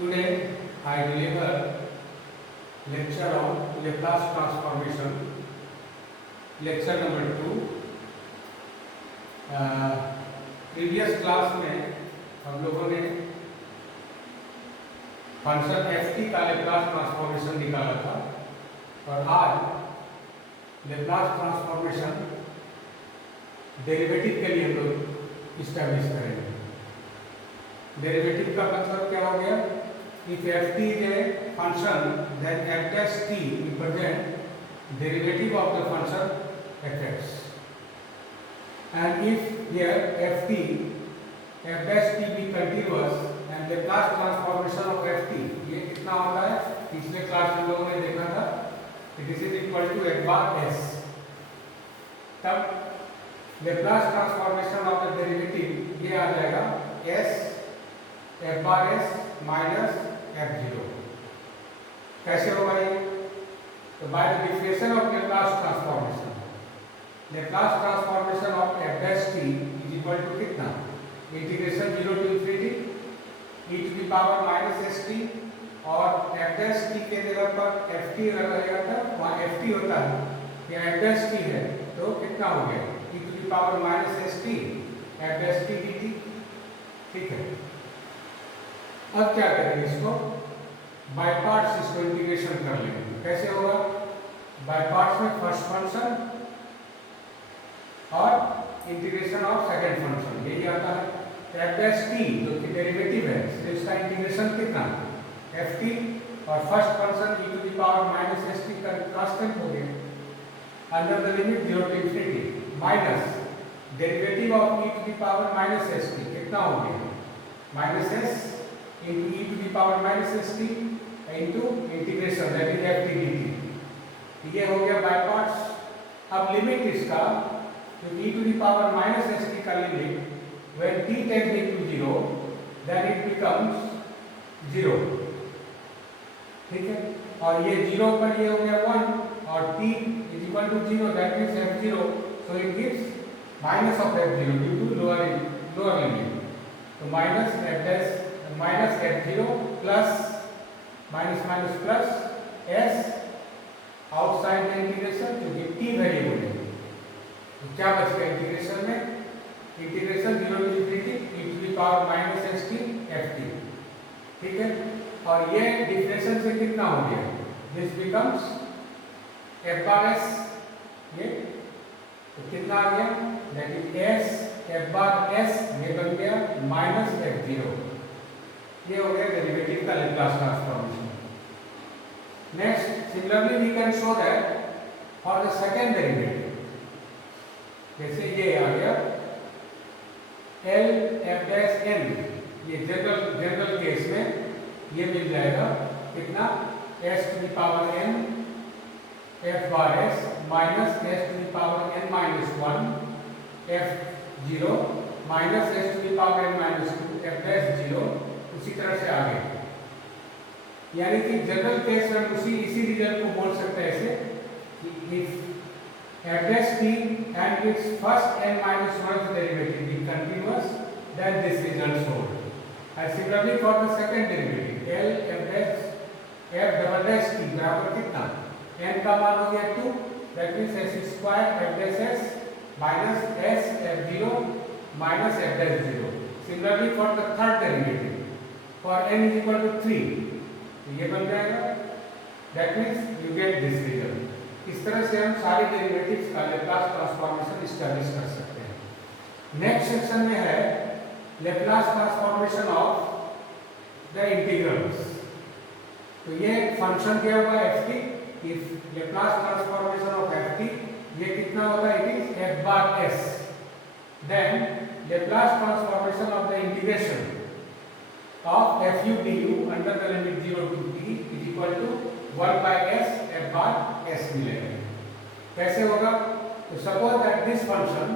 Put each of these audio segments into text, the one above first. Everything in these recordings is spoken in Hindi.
Today I deliver lecture on Laplace transformation, lecture number 2. Previous class में हम लोगों ने फंक्शन ft का लेप्लास ट्रांसफॉर्मेशन निकाला था और आज लेप्लास ट्रांसफॉर्मेशन डेरिवेटिव के लिए हम लोग इस्टेब्लिश करेंगे। डेरिवेटिव का मतलब क्या हो गया? If ft is a function, then f dash t represent derivative of the function fx. And if here f dash t be continuous and Laplace transformation of ft ये कितना होता है? पिछले क्लास में लोगों ने देखा था कि this is equal to f bar s। तब Laplace transformation of the derivative ये आ जाएगा s f bar s minus f0। कैसे होगा ये? तो by the differential of Laplace transformation, Laplace transformation of f dash t is equal to कितना? Integration 0 to infinity e to the power minus st और f dash t के जगह पर ft रहेगा तब वहाँ ft होता है, यहाँ f dash t है तो कितना हो गया? e to the power minus st f dash t dt। ठीक है, अब क्या करेंगे? इसको बाय पार्ट्स इसको इंटीग्रेशन कर लेंगे। कैसे होगा? बाय पार्ट्स में फर्स्ट फंक्शन और इंटीग्रेशन ऑफ सेकंड फंक्शन यही आता है। f dash t जो कि डेरिवेटिव है तो इसका इंटीग्रेशन कितना? ft और first function e to the power minus st का कांस्टेंट हो गया under the limit 0 to infinity minus derivative of e to the power minus st कितना हो गया? Minus s into e to the power minus st into integration that is ft dt। ये हो गया बाय पार्ट्स। अब लिमिट इसका जो e to the power minus st का limit when t tends to 0 then it becomes 0। ठीक है, और ये 0 पर ये हो गया 1 और t is equal to 0 that means f0 so it gives minus of f0 due to lower limit। तो minus f dash minus f0 plus minus minus plus s outside the integration क्योंकि t वेरिएबल है तो क्या बचेगा इंटीग्रेशन में? Integration 0 to infinity e to the power minus st ft। ठीक है, और ये डिफरेंशियल से कितना हो गया? This becomes f bar s। ये तो कितना आ गया? That is s f bar s ये बन गया माइनस f0। ये हो गया डेरिवेटिव का Laplace transformation. Next similarly we can show that for the second derivative, जैसे ये आ गया L f dash n, ये जनरल केस में ये मिल जाएगा कितना? s to the power n f bar s minus s to the power n minus 1 f0 minus s to the power n minus 2 f dash 0। उसी तरह से आगे, यानी कि जनरल केस में इसी रिजल्ट को बोल सकते हैं ऐसे कि if f dash t and its first n minus 1th derivative be continuous then this result holds। And similarly for the second derivative L f dash f double dash t बराबर कितना? n का मान हो गया 2 that means s square f dash s minus s f0 minus f dash 0। Similarly for the third derivative for n is equal to 3 तो ये बन जाएगा that means you get this result। इस तरह से हम सारे डेरिवेटिव्स का लेप्लास ट्रांसफॉर्मेशन एस्टैब्लिश कर सकते हैं। नेक्स्ट सेक्शन में है Laplace transformation of the integrals. तो ये फंक्शन क्या होगा? ft। If Laplace transformation of ft ये कितना होता है? It is f bar s। Then Laplace transformation of the integration of fu du under the limit 0 to t is equal to 1 by s f bar s मिलेगा। कैसे होगा? तो suppose that this function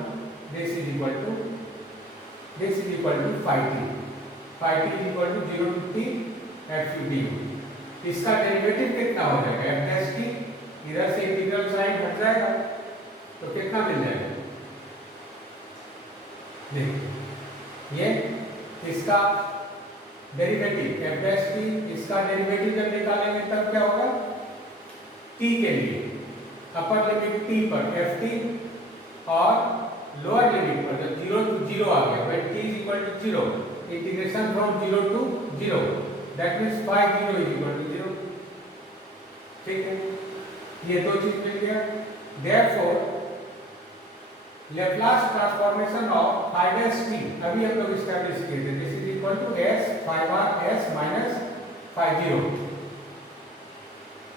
this is equal to phi t is equal to 0 to t fu du। इसका डेरिवेटिव कितना हो जाएगा? f dash t, इधर से इंटीग्रल साइन हट जाएगा तो कितना मिल जाएगा? देखिए ये इसका डेरिवेटिव एफ डैश टी, इसका डेरिवेटिव जब निकालेंगे तब क्या होगा, टी के लिए अपर लिमिट टी पर एफ टी और लोअर लिमिट पर जब 0 to 0 आ गया, when t is equal to 0, integration from 0 to 0, that means phi 0 is equal to 0। ठीक है, ये दो चीज मिल गया। Therefore Laplace transformation of phi dash t, अभी हम लोग एस्टैब्लिश किए थे, this is equal to s phi bar s minus phi 0।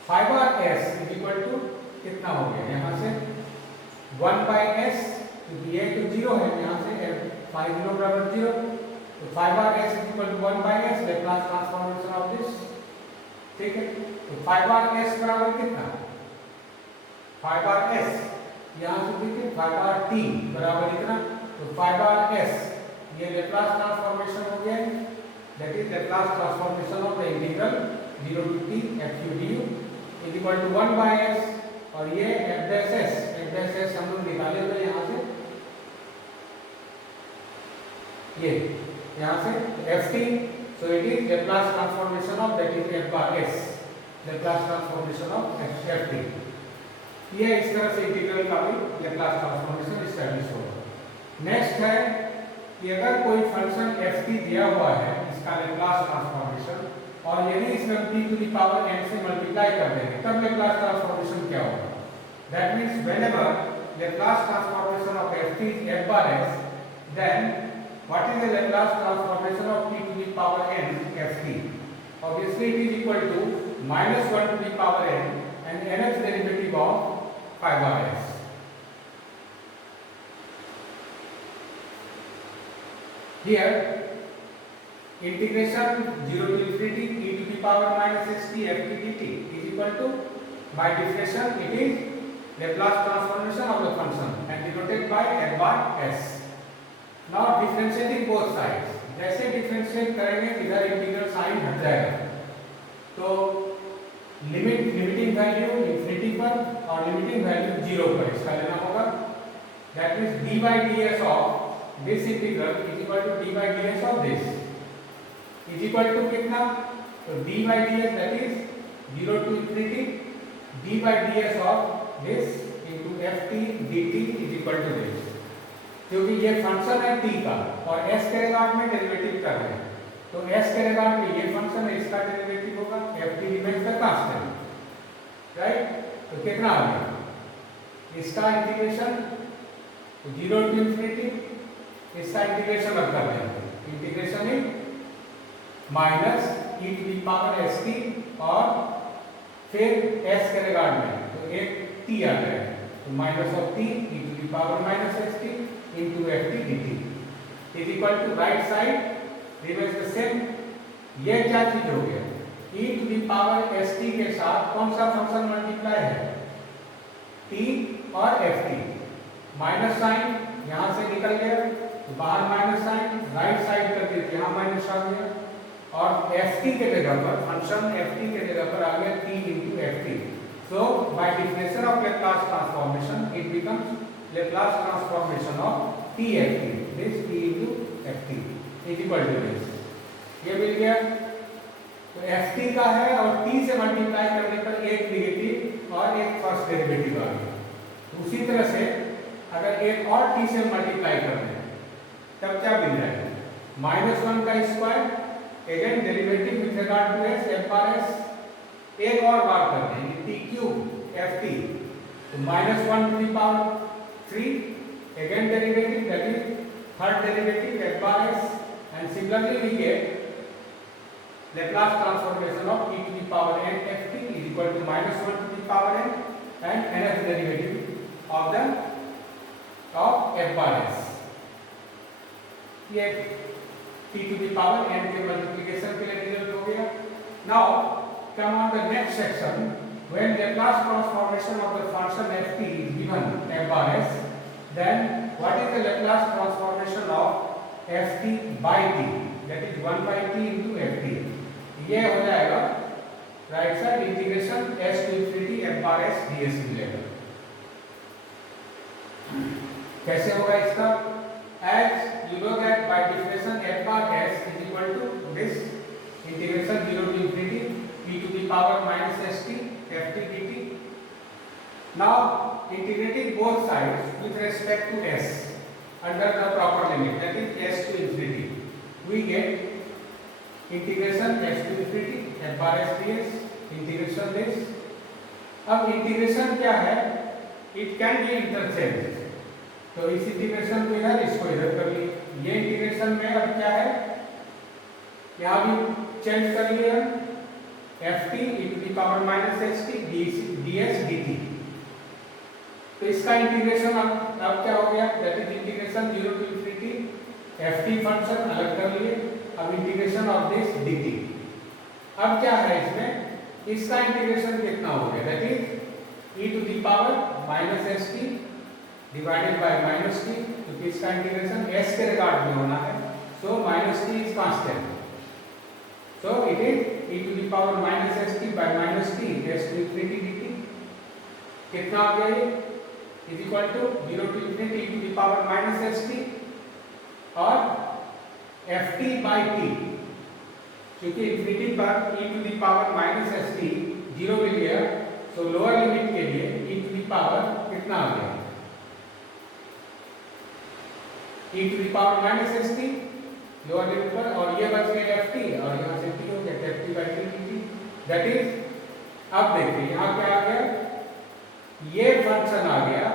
phi bar s is equal to कितना हो गया, यहाँ से 1 by s, क्योंकि ये तो 0 है, यहाँ से phi 0 बराबर 0, तो phi bar s is equal to 1 by s Laplace transformation of this. ठीक है, तो phi bar s बराबर कितना, phi bar s यहाँ से देखिए phi bar t बराबर इतना, तो phi bar s ये लेप्लास ट्रांसफॉर्मेशन हो गया, that is Laplace transformation of the integral 0 to t f u du is equal to 1 by s, और ये f dash s हम लोग निकाले हुए यहाँ से, ये यहाँ से f t, so it is Laplace transformation of, that is f bar s, Laplace transformation of f t। ये इस तरह से इंटीग्रल का भी लेप्लास ट्रांसफॉर्मेशन एस्टैब्लिश होगा। नेक्स्ट है कि अगर कोई फंक्शन f t दिया हुआ है, इसका लेप्लास ट्रांसफॉर्मेशन, और यदि इसमें हम t to the power n से मल्टीप्लाई कर देंगे तब लेप्लास ट्रांसफॉर्मेशन क्या होगा, that means whenever Laplace transformation of f t is f bar s, then what is the Laplace transformation of t to the power n f t? Obviously it is equal to minus 1 to the power n and nth derivative of phi bar s। Here integration 0 to infinity e to the power minus x t f t dt is equal to, by definition it is Laplace transformation of the function and denoted by f bar s। Now differentiating both sides, जैसे डिफरेंशिएट करेंगे इधर इंटीग्रल साइन हट जाएगा, तो लिमिटिंग वैल्यू इंफिनिटी पर और लिमिटिंग वैल्यू 0 पर इसका लेना होगा, that means d by ds of this integral is equal to d by ds of this is equal to कितना, तो d by ds that is 0 to infinity d by ds of this into ft dt is equal to this, क्योंकि ये फंक्शन है t का और s के रिगार्ड में डेरिवेटिव कर रहे हैं, तो s के रिगार्ड में ये फंक्शन है, इसका डेरिवेटिव होगा ft remains the constant, right. तो कितना आ गया, इसका इंटीग्रेशन 0 to infinity, इसका इंटीग्रेशन अब कर देंगे, integration is minus e to the power st और फिर s के रिगार्ड में तो एक t आ जाएगा, तो minus of t e to the power minus st into ft dt is equal to right side remains the same। ये क्या चीज हो गया, e to the power st के साथ कौन सा फंक्शन मल्टीप्लाई है, t और ft, माइनस साइन यहाँ से निकल गया तो बाहर माइनस साइन, राइट साइड कर दीजिए यहाँ माइनस आ गया, और ft के जगह पर फंक्शन ft के जगह पर आ गया t into ft। So by definition of Laplace transformation it becomes Laplace transformation of t ft, this t into ft is equal to this, ये मिल गया। तो ft का है और t से मल्टीप्लाई करने पर एक नेगेटिव और एक फर्स्ट डेरिवेटिव आ गया, तो उसी तरह से अगर एक और t से मल्टीप्लाई कर दें तब क्या मिल जाएगा, -1 का square, again derivative with regard to s f bar s, एक और बार कर देंगे t क्यूब ft, तो -1 to the power 3, again derivative, that is third derivative f bar s, and similarly we get Laplace transformation of e to the power n ft is equal to -1 to the power n and nth derivative of f bar s। ये t to the power n के मल्टीप्लिकेशन के लिए रिजल्ट हो गया। Now come on the next section, when Laplace transformation of the function ft is given f bar s, then what is the Laplace transformation of ft by t, that is 1 by t into ft, ये हो जाएगा right side integration s to infinity f bar s ds मिलेगा। कैसे होगा इसका, as you know that by definition f bar s is equal to this power minus st ft dt. Now integrating both sides with respect to s under the proper limit, that is s to infinity, we get integration s to infinity f bar s ds integration this. अब इंटीग्रेशन क्या है, इट कैन बी इंटरचेंज. तो इस इंटीग्रेशन को इधर, इसको इधर कर लिए. ये इंटीग्रेशन में अब क्या है, यहाँ भी चेंज कर लिया F T E to the power minus S T D S D T. तो इसका इंटीग्रेशन अब क्या हो गया, that is integration 0 to infinity F T function अलग कर लिए. अब integration of this D T. अब क्या है इसमें, इसका इंटीग्रेशन कितना हो गया, that is e to the power minus S T divided by minus T, क्योंकि इसका इंटीग्रेशन s के रिगार्ड में होना है. So minus t is constant, so it is e to the power minus S t by minus t s to infinity dt. कितना आ गया ये, is equal to 0 to infinity e to the power minus S t और एफ टी बाई टी, क्योंकि इंफिनिटी पर e to the power minus S t 0 मिल गया. तो लोअर लिमिट के लिए e टू दी पावर कितना आ गया, e to the power minus S t lower limit पर, और ये बच गया एफ टी, और यहाँ से टी हो गया F t by T. That is, अब देखिए यहाँ क्या आ गया, ये फंक्शन आ गया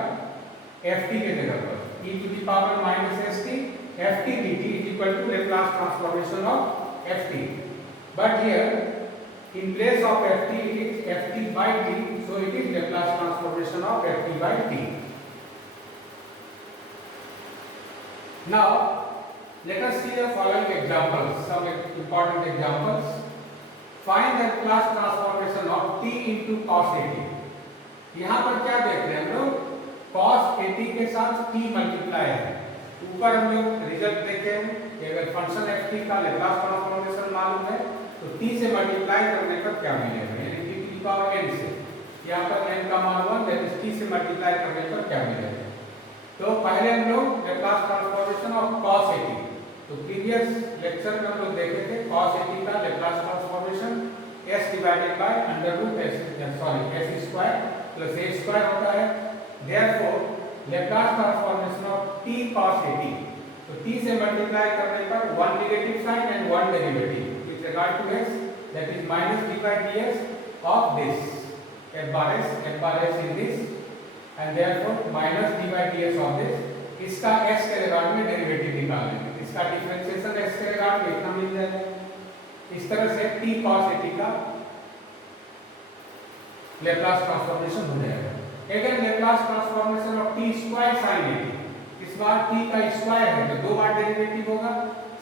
एफ टी के जगह पर, e to the power minus S t f t d t is equal to Laplace transformation of f t. But here, in place of ft, it is ft by t, so it is Laplace transformation of ft by t. Now, let us see the following examples, some important examples. Find the Laplace transformation of t into cos at. यहाँ पर क्या देख रहे हैं हम लोग, cos at के साथ t मल्टीप्लाई है. ऊपर हम लोग रिजल्ट देखे हैं कि अगर फंक्शन ft का Laplace ट्रांसफॉर्मेशन मालूम है तो t से मल्टीप्लाई करने पर क्या मिलेगा, यानी t की पावर n से. यहाँ पर n का मान 1, दैट इज t से मल्टीप्लाई करने पर क्या मिलेगा. तो पहले हम लोग Laplace transformation of cos at, तो प्रीवियस लेक्चर में हम लोग देखे थे cos at का Laplace transformation s divided by under root s square plus a square होता है. Therefore Laplace transformation of t cos at, तो t से मल्टीप्लाई करने पर one negative sign and one derivative regard to s, that is minus d by ds of this f bar s in this, and therefore minus d by ds of this. इसका s के रिगार्ड में डेरिवेटिव निकालेंगे, इसका डिफरेंशिएशन s के रिगार्ड में इतना मिल जाएगा. इस तरह से t cos at का लैप्लास ट्रांसफॉर्मेशन हो जाएगा. अगर Laplace transformation of t square sin at, इस बार t का स्क्वायर है तो दो बार डेरिवेटिव होगा.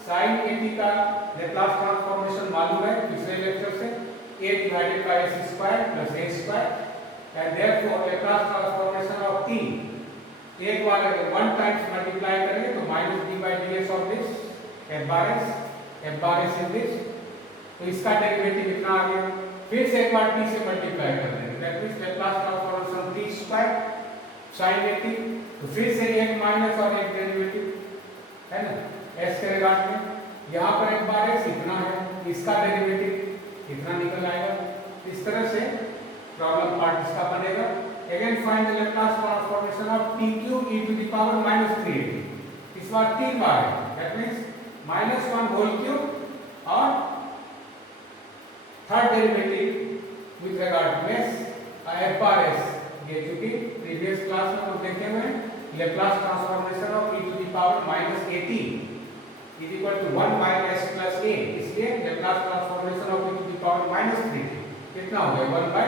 sin at का लैप्लास ट्रांसफॉर्मेशन मालूम है पिछले लेक्चर से, a divided by s square plus a square, and therefore Laplace transformation of t एक बार अगर 1 टाइम्स मल्टीप्लाई करेंगे तो minus d by ds of this f bar s in this. तो इसका डेरिवेटिव इतना आ गया. फिर से एक बार t से मल्टीप्लाई कर देंगे, that means Laplace transformation t square sin at, तो फिर से एक माइनस और एक डेरिवेटिव है ना s के रिगार्ड में. यहाँ पर एक बार s इतना है, इसका डेरिवेटिव इतना निकल आएगा. इस तरह से प्रॉब्लम पार्ट इसका बनेगा. Again find the Laplace transformation of t cube e to the power minus 3. इस बार 3 बार है, that means minus 1 whole cube और third derivative with regard to s f bar s. ये चूंकि प्रीवियस क्लास में हम देखे हुए Laplace transformation of e to the power minus 80 is equal to 1 by s plus a, इसलिए Laplace transformation of e to the power minus 3 कितना हो गया, 1 by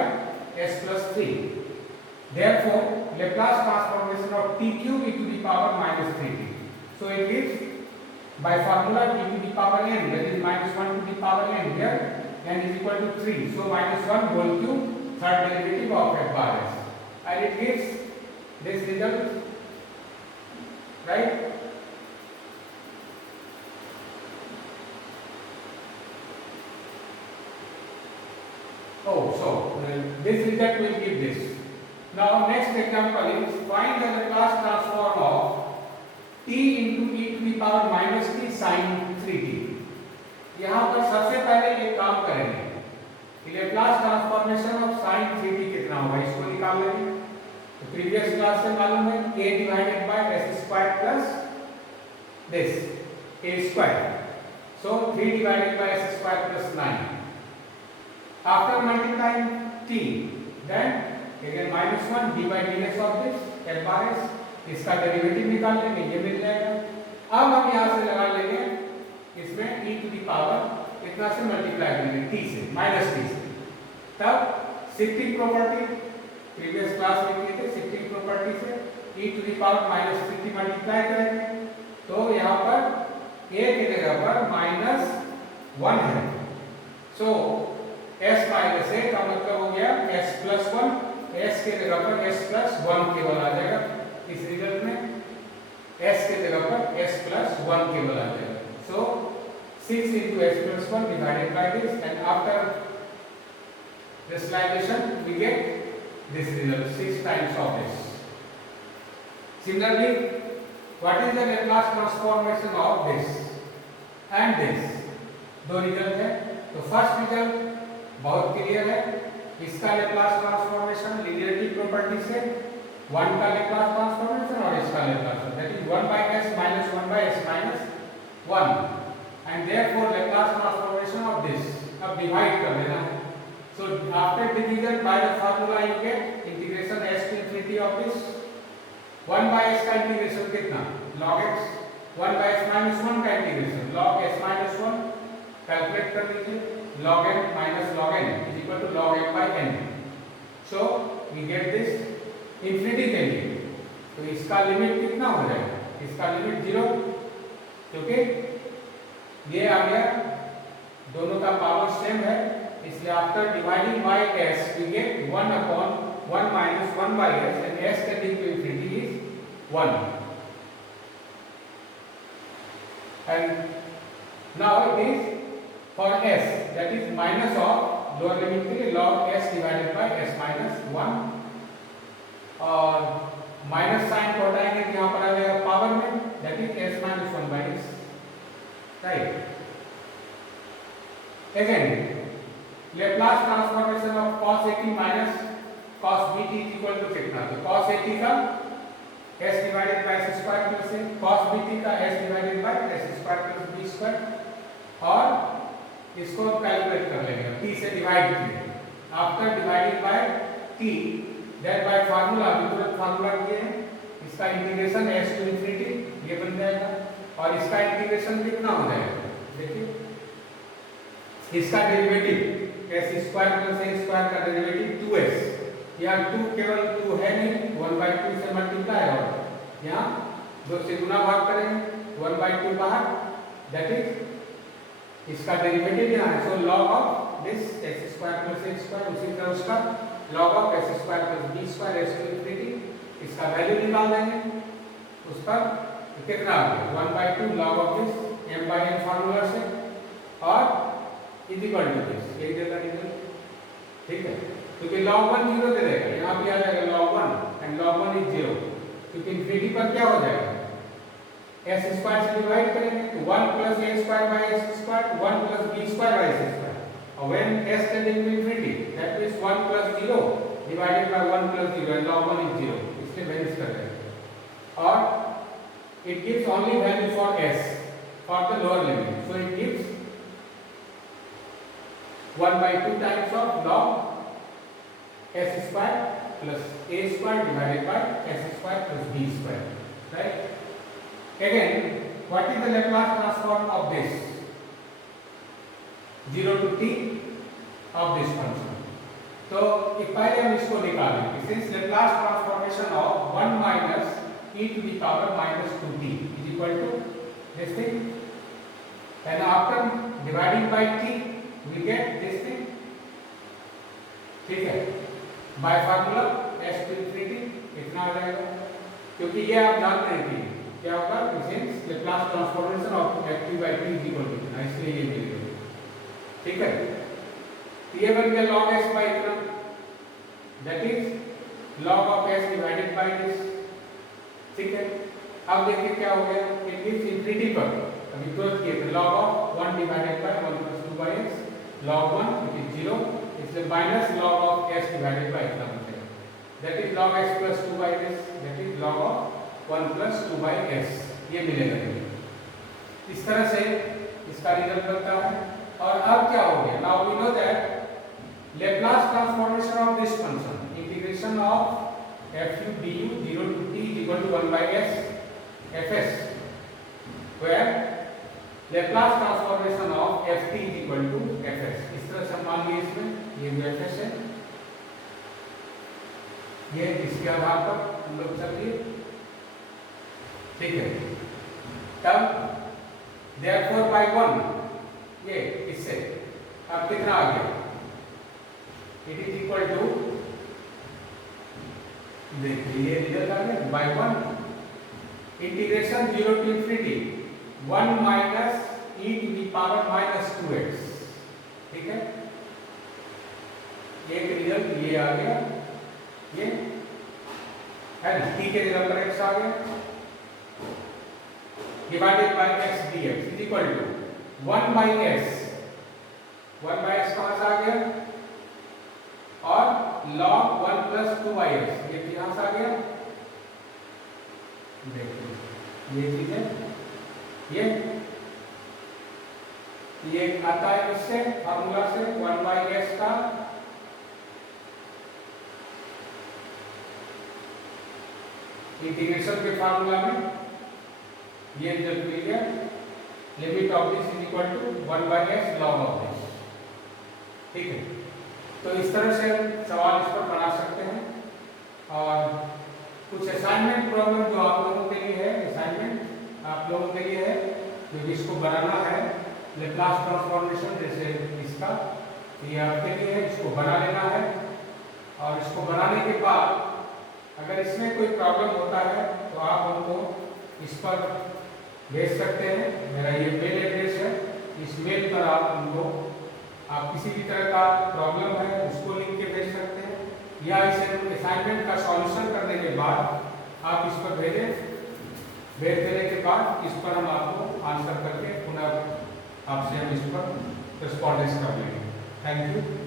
s plus 3. therefore Laplace transformation of t cube e to the power minus 3t. so it gives by formula e to the power n, that is minus 1 to the power n, here n is equal to 3, so minus 1 whole cube, third derivative of f bar s, and it gives this result, right? This result will give this. Now next example is find the Laplace transform of t into e to the power minus t sin 3t. यहाँ पर सबसे पहले एक काम करेंगे कि Laplace transform है, इसको निकाल लेंगे। तो प्रीवियस क्लास से मालूम है a divided by s square plus this a square, so 3 divided by s square plus 9. After multiplying t, then again minus 1 d by ds of this f bar s, इसका डेरिवेटिव निकाल लेंगे, ये मिल जाएगा। अब हम यहाँ से लगा लेंगे इसमें e टू द पावर इतना से मल्टीप्लाई करेंगे t से, माइनस t से, तब शिफ्टिंग प्रॉपर्टी प्रीवियस क्लास में किए थे, शिफ्टिंग प्रॉपर्टी से e to the power minus 50 multiply करेंगे, तो यहाँ पर a की जगह पर -1 है, सो s माइनस a का मतलब हो गया s प्लस 1, s के जगह पर s प्लस 1 केवल आ जाएगा इस रिजल्ट में, s के जगह पर s प्लस 1 केवल आ जाएगा। सो 6 into s plus 1 divided by this, and after rationalization we get this result, 6 times of this. Similarly, what is the Laplace transformation of this and this? दो रिजल्ट है, तो फर्स्ट रिजल्ट बहुत क्लियर है, इसका लेप्लास ट्रांसफॉर्मेशन लिनियरिटी प्रॉपर्टी से 1 का लेप्लास ट्रांसफॉर्मेशन और इसका Laplace, that is 1 by s minus 1 by s minus 1, and therefore Laplace transformation of this, अब डिवाइड कर देना है। So after division by the formula you get integration s to infinity of this 1 by s का इंटीग्रेशन कितना, log x, 1 by s minus 1 का integration log s minus 1, calculate कर लीजिए, log n minus log n is equal to log m by n, so we get this infinity के लिए, तो इसका लिमिट कितना हो जाएगा, इसका लिमिट 0, क्योंकि ये आ गया, दोनों का पावर सेम है, इसलिए after dividing by s we get 1 upon 1 minus 1 by s, and s tending to infinity is 1, and now it is for s, that is minus of lower limit के लिए log s divided by s minus 1, और माइनस साइन को हटाएंगे तो यहाँ पर आ जाएगा पावर में, that is s minus 1 by s, right? Again Laplace transformation of cos 80 minus cos bt is equal to कितना, तो cos 80 का s divided by s square plus a, cos bt का s divided by s square plus b square, और इसको कैलकुलेट कर लेंगे t से डिवाइड किए, after dividing by t, that bye formula, तुरंत फार्मूला किए हैं, इसका इंटीग्रेशन s टू इंफिनिटी ये बन जाएगा, और इसका इंटीग्रेशन कितना हो जाएगा, देखिए इसका derivative s square plus a square का डेरिवेटिव 2s, यहाँ 2 केवल 2 है नहीं, 1/2 से मल्टीप्लाई, और यहाँ 2 से गुना भाग करेंगे, 1/2 बाहर, दैट इज इसका डेरिवेटिव यहाँ है, so log of this s square plus a square, उसी तरह उसका log of s square plus b square s to infinity, इसका वैल्यू निकाल देंगे, उस पर कितना आ गया 1/2 log of this m by n formula से, और इज इक्वल टू दिस, एक देगा रिजल्ट, ठीक है, क्योंकि log 1 0 दे देगा, यहाँ भी आ जाएगा log 1 एंड log 1 इज 0, क्योंकि इंफिनिटी पर क्या हो जाएगा, s स्क्वायर से डिवाइड करेंगे तो 1 plus a square by s square, 1 plus b square by s square, और when s tending to infinity that means 1 plus 0 divided by 1 plus 0, and log 1 is 0, इसलिए वैनिश कर देगा, और it gives only value for s for the lower limit, so it gives 1/2 times of log s square plus a square divided by s square plus b square, right? Again, what is the Laplace transform of this 0 to t of this function? तो पहले हम इसको निकालेंगे, since Laplace transformation of 1 minus e to the power minus 2t is equal to this thing, and after dividing by t we get this thing, ठीक है, by formula s to infinity इतना आ जाएगा, क्योंकि ये आप जानते हैं कि क्या होगा, since Laplace transformation of ft by t is equal to कितना, इसलिए ये मिल गया, ठीक है, तो ये बन गया log s by इतना, that is log of s divided by this, ठीक है। अब देखिए क्या हो गया, इट गिव्स इंफिनिटी पर अभी तुरंत किए थे log of 1 divided by 1 plus 2 by x, log 1 which is 0, इसलिए minus log of s divided bye इतना बन जाएगा, that is log x plus 2 by s, that is log of 1 plus 2 by s, ये मिलेगा मुझे। इस तरह से इसका रिजल्ट बनता है। और अब क्या हो गया, now we know that Laplace transformation of this function integration of f u du 0 to t is equal to 1 by s fs, where Laplace transformation of ft is equal to fs। इस तरह से मान लिए इसमें ये भी fs है, ये इसके आधार पर हम लोग चलिए, ठीक है। तब therefore by 1 ये इससे अब कितना आ गया, इट इज इक्वल टू, देखिए ये रिजल्ट आ गया by 1 integration 0 to infinity 1 minus e to the power minus 2x, ठीक है। एक रिजल्ट ये आ गया, ये है ना, t के जगह पर x आ गया, divided by x dx is equal to 1 by s, 1 by s कहाँ से आ गया, और log 1 plus 2 by s, ये यहाँ से आ गया, देखिए ये चीज है, ये आता है इससे फार्मूला से 1 by s का इंटीग्रेशन के फार्मूला में, ये रिजल्ट मिल गया, limit of this is equal to 1 by s log of this, ठीक है। तो इस तरह से सवाल इस पर बना सकते हैं। और कुछ असाइनमेंट प्रॉब्लम जो आप लोगों के लिए है, असाइनमेंट आप लोगों के लिए है, जो इसको बनाना है लेप्लास ट्रांसफॉर्मेशन जैसे इसका, ये आपके लिए है, इसको बना लेना है। और इसको बनाने के बाद अगर इसमें कोई प्रॉब्लम होता है तो आप हमको इस पर भेज सकते हैं, मेरा ये मेल एड्रेस है, इस मेल पर आप हमको, आप किसी भी तरह का प्रॉब्लम है उसको लिख के भेज सकते हैं, या इसे असाइनमेंट का सॉल्यूशन करने के बाद आप इस पर भेजें, भेज देने के बाद इस पर हम आपको आंसर करके पुनः आपसे हम इस पर रिस्पॉन्डेंस कर लेंगे। Thank you.